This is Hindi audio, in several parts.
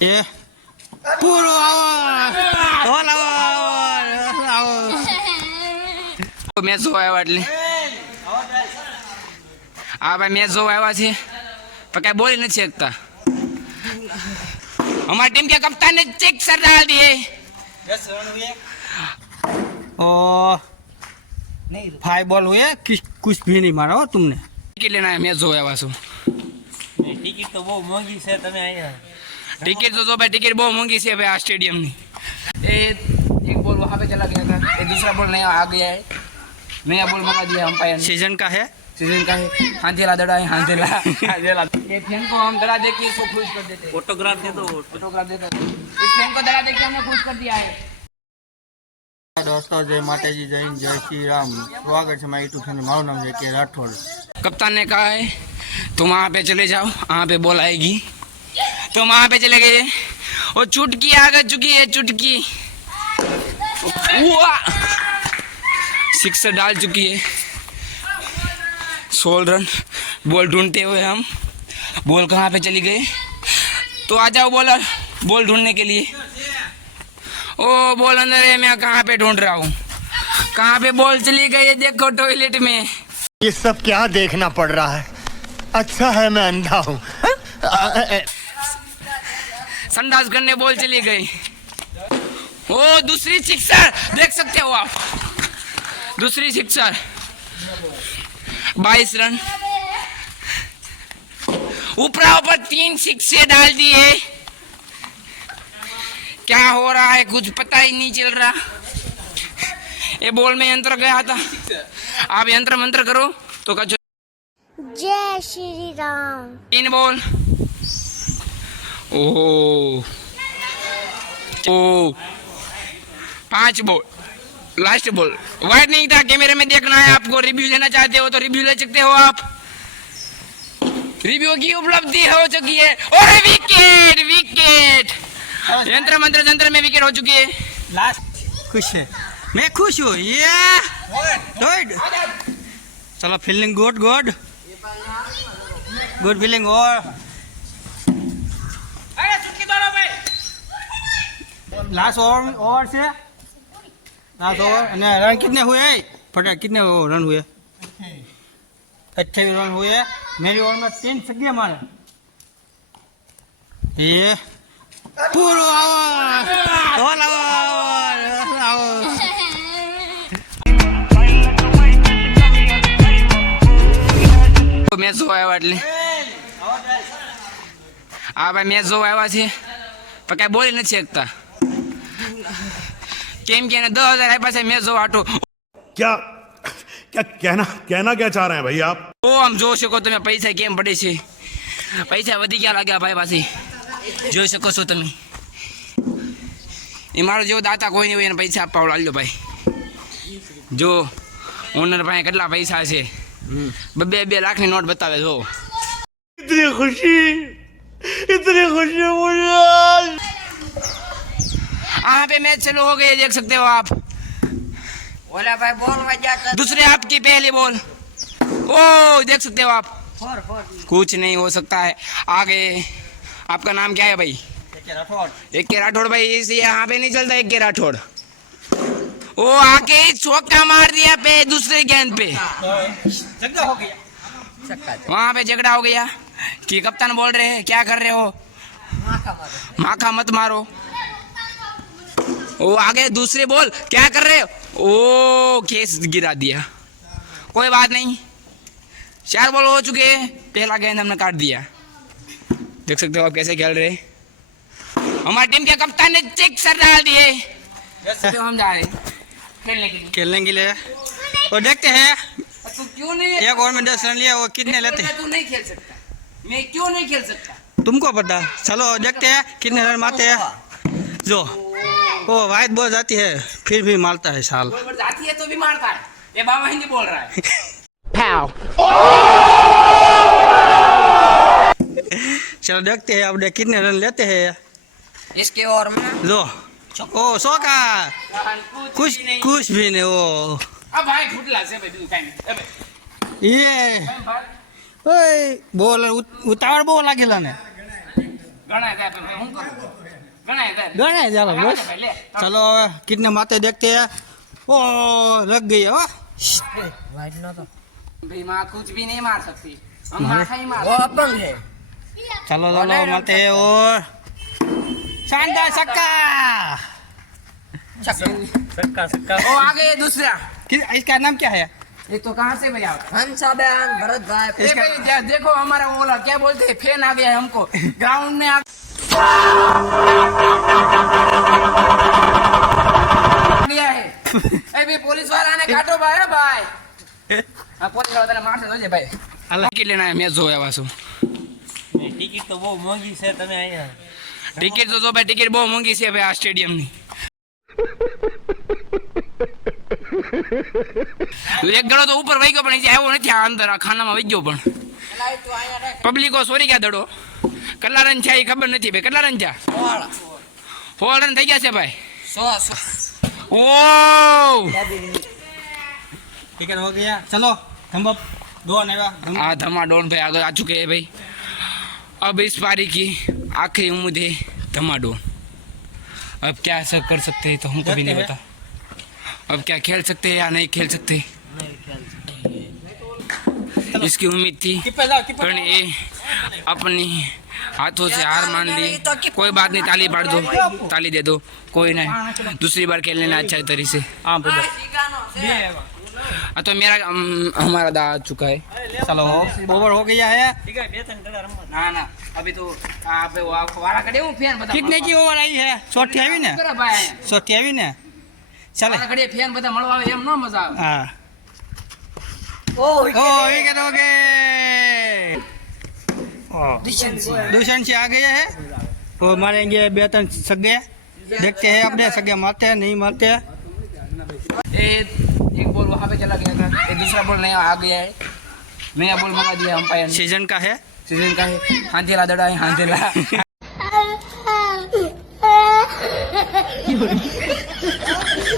એ પૂરો આવો આવો આવો મેં જોવા આવ્યા એટલે. હા ભાઈ મેં જોવા આવ્યા છે પણ કાંઈ બોલી નથી શકતા. અમારી ટીમ કે કપ્તાને ચેક સરદાર દે. ઓ ફાઈ બોલ હોય કુછ ભી નહીં મારા તમને. ટિકિટ લઈને મેં જોવા આવ્યા છું. ટિકિટ તો બહુ મોંઘી છે તમે અહીંયા टिकट तो, तो भाई टिकट बहुत महँगी सी है भाई स्टेडियम में एक बॉल वहाँ पे चला गया था दूसरा बॉल नया आ गया है। नया बॉल मंगा दिया हम अंपायर सीज़न का है? सीज़न का है। हांजेला दड़ा है हांजेला। हांजेला। ये फ़ैन को हम दड़ा देके इसको खुश कर देते फोटोग्राफ दे दो फोटोग्राफ दे दो। इस फ़ैन को दड़ा देके हमने खुश कर दिया है। दोस्तों जय माता जी जय जय श्री राम। स्वागत है मेरे यूट्यूब चैनल मारो नाम है के राठौर। कप्तान ने कहा है तुम वहाँ पे चले जाओ वहाँ पे बॉल आएगी। तुम वहाँ पे चले गए। और चुटकी आ गई चुकी है चुटकी। सिक्स डाल चुकी है। Soul run. बॉल ढूंढते हुए हम। बॉल कहाँ पे चली गई? तो आ जाओ बॉलर बॉल ढूँढने के लिए। ओ बॉल अंदर है मैं कहाँ पे ढूंढ रहा हूँ? कहाँ पे बॉल चली गई है देखो टॉयलेट में। ये सब क्या देखना पड़ रहा है? अच्छा है मैं अंधा हूँ। संडास करने बॉल चली गई। ओ दूसरी सिक्सर देख सकते हो आप। दूसरी सिक्सर बाईस रन। ऊपरा ऊपर तीन सिक्से डाल दिए। क्या हो रहा है? कुछ पता ही नहीं चल रहा। ये बॉल में यंत्र गया था। आप यंत्र मंत्र करो तो कचो जय श्री राम। तीन बॉल। ओ ओ पाँच बॉल। Last ball. वाइड नहीं था, कैमरे में देखना है, आपको रिव्यू लेना चाहते हो तो रिव्यू ले सकते हो आप। रिव्यू की उपलब्धि हो चुकी है। और विकेट विकेट। यंत्र, मंत्र, जंत्र में विकेट हो चुकी है। लास्ट। खुश है। मैं खुश हूँ। ये। चलो feeling good good good feeling और लास्ट ओवर ओवर से लास्ट ओवर અને રન कितने हुए फटा कितने वो रन हुए अट्ठाईस रन हुए मेरी ओवर में तीन छक्के मारे ये પૂરો આવો ઓલ આવો આવો મેચ જોવા આવ્યા એટલે હા ભાઈ મેચ જોવા આવ્યા છે પણ કાંઈ બોલી નથી શકતા કેમ કે એને દસ હજાર આપ્યા છે મેં જો આટો ક્યાં ક્યાં કહેના કહેના ક્યાં ચાહ રહે ભાઈ આપ ઓ આમ જોઈ શકો તમે પૈસા કેમ પડે છે પૈસા વધી ગયા લાગ્યા ભાઈ પાસે જોઈ શકો છો તમે એ મારો જેવો દાતા કોઈ નહીં હોય એને પૈસા આપવા લાલ્યો ભાઈ જો ઓનર પાસે કેટલા પૈસા છે બે બે લાખની નોટ બતાવે જો ઇતની ખુશી ઇતની ખુશી पे मैच चलो हो गई देख सकते हो आप। बोला भाई बॉल तो। दूसरे आपकी पहली बॉल ओ देख सकते हो आप। फोर, फोर, कुछ नहीं हो सकता है। आगे आपका नाम क्या है भाई? एक के राठौड़ भाई इस यहाँ पे नहीं चलता एक के राठौड़ वो आके चौका मार दिया पे दूसरे गेंद पे। झगड़ा हो गया। वहाँ पे झगड़ा हो गया कि कप्तान बोल रहे हैं क्या कर रहे हो? माखा मत मारो। ओ आगे दूसरे बॉल क्या कर रहे हो? ओ केस गिरा दिया। कोई बात नहीं। चार बॉल हो चुके हैं पहला गेंद हमने काट दिया। देख सकते हो आप कैसे खेल रहे। हमारी टीम के कप्तान ने चेक सर डाल दिए। तो हम जा रहे खेलने के लिए। खेलने के लिए। और देखते हैं। तू क्यों नहीं एक ओवर में दस रन लिया वो कितने लेते तू नहीं खेल सकता। मैं क्यों नहीं खेल सकता? तुमको पता। चलो देखते हैं कितने रन मारते हैं। जो। वो वाइट बॉल जाती है फिर भी मारता है साल बॉल पर जाती है तो भी मारता है ये बाबा हिंदी बोल रहा है चलो देखते हैं अब कितने रन लेते हैं इसके ओर में जो ओ सौ का कुछ कुछ भी नहीं वो अब भाई फुटला से भाई काई नहीं ए भाई ये ઓય બોલ ઉતાવળ બહુ લાગેલા ને ગણાય જાય પણ હું કરું ગણાય જાય ગણાય ચાલો ગણાય બસ ભાઈ, લે. चलो હવે कितने माते देखते हैं ओ लग गई है हो भाई माँ कुछ भी नहीं मार सकती हम माथा ही मार चलो चलो मारते हैं और शानदार छक्का सक्का सक्का वो आ गए दूसरा कि- इसका नाम क्या है ये तो कहाँ से भैया हंसाबेन भरत भाई ए भाई, दे- देखो हमारा वो वाला क्या बोलते हैं फैन आ गया है हमको ग्राउंड में आ ટિકિટ બહુ મોંઘી છે ભાઈ આ સ્ટેડિયમની. એક ગણો તો ઉપર વહી ગયો પણ હજી આવ્યો નથી આ અંદર આ ખાનામાં વહી ગયો પણ પબ્લિકો સોરી ક્યાં દડો. કેટલા રન છે એ ખબર નથી ભાઈ કેટલા રન છે સોળ રન થઈ ગયા છે ભાઈ ઓ टिकट हो गया चलो थम्ब अप दो आनेगा हाँ धमाडोल भाई आगे आ चुके हैं भाई अब इस पारी की आखिरी उम्मीद है धमाडोल अब क्या ऐसा कर सकते हैं तो हमको भी नहीं पता अब क्या खेल सकते हैं या नहीं खेल सकते इसकी उम्मीद थी किपे जाओ किपे पर ये अपनी हाथों से हार मान ली कोई बात नहीं ताली बांट दो ताली दे दो कोई नहीं दूसरी बार खेल लेना अच्छा तरीके से हाँ बोलो हाँ तो मेरा अम, हमारा दा आ चुका है चलो ओवर हो गया है ઠીક છે બે ત્રણ ગળા રમવા ना ना अभी तो आप वो आप वाला करे हूँ फैन बता कितने की ओवर आई है सोटी आई ने करे भाई सोटी आई ने चले वाला करे फैन बता મળવા આવે એમ ન મજા આવે हाँ ओ विकेट हो। गए दूषण से आ गए हैं। वो मारेंगे बेतन सगे। देखते हैं अपने सगे मारते हैं नहीं मारते हैं। एक बॉल वहाँ पे चला गया था दूसरा बॉल नया आ गया है। नया बॉल मंगा दिया अंपायर सीज़न का है। सीज़न का है। हाथीला दड़ा है हाथीला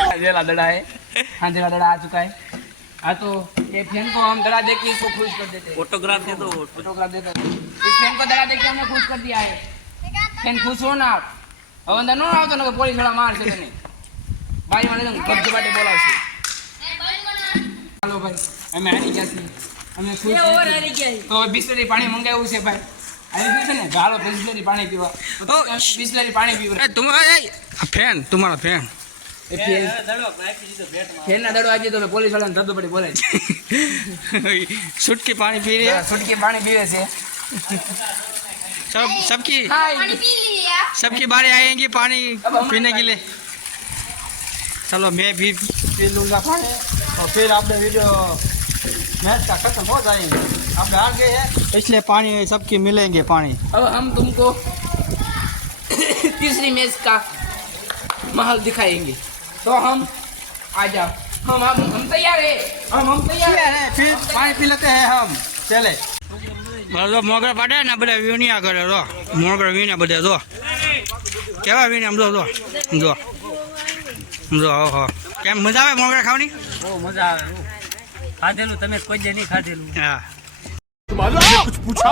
हाथीला दड़ा है। हाथीला दड़ा आ चुका है। हाँ तो ये फैन को हम दड़ा देख के इसको खुश कर देते हैं ફોટોગ્રાફ દે દો फोटोग्राफ देते हैं इस फैन को दड़ा देख के हमने खुश कर दिया है ફેન ખુશ હો ના હવે અંદર નો આવતો ને પોલીસ વાળા મારશે તને ભાઈ મને ગબ્જ માટે બોલાવશે હાલો ભાઈ અમે હારી ગયા છીએ અમે ખુશ છીએ. તો હવે બિસ્લરી પાણી મંગાવ્યું છે ભાઈ આવી ગયું છે ને હાલો બિસ્લરી પાણી પીવા તો અમે બિસ્લરી પાણી પીવા ए, तुम्हारा फैन तुम्हारा फैन એ ફેન દડો નાખી દીધો બેટમાં ફેનના દડો આપી તો પોલીસ વાળાને ધબધો પડી બોલે છે छुटकी पानी पी रही है છૂટકી પાણી પીવે છે सब सबकी હાય सबकी बारी आएंगी पानी पीने के लिए चलो मैं भी पी लूँगा पानी और फिर आपने वीडियो मैच का खत्म हो जाएंगे आप हार गए हैं इसलिए पानी सबकी मिलेंगे पानी अब हम तुमको तीसरी मैच का महल दिखाएंगे तो हम आ जाओ हम हम हम तैयार है हम हम तैयार है है फिर पानी पी लेते हैं हम चले બરાબર મોગર પાડે ને બધા વીણ્યા કરે જો મોગર વીણે બધા જો કેવા વીણે આમ જો જો જો જો ઓહો કેમ મજા આવે મોગરા ખાવાની બહુ મજા આવે હો. ખાધેલું તમે કોઈ દે નહીં ખાધેલું હા मालूम है कुछ पूछा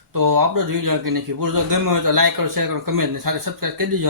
તો આપણો જ વીડિયો કે નથી? તો ગમે હોય તો લાઈક કરો શેર કરો કમેન્ટ ને સાથે સબસ્ક્રાઈબ કરી દીજો.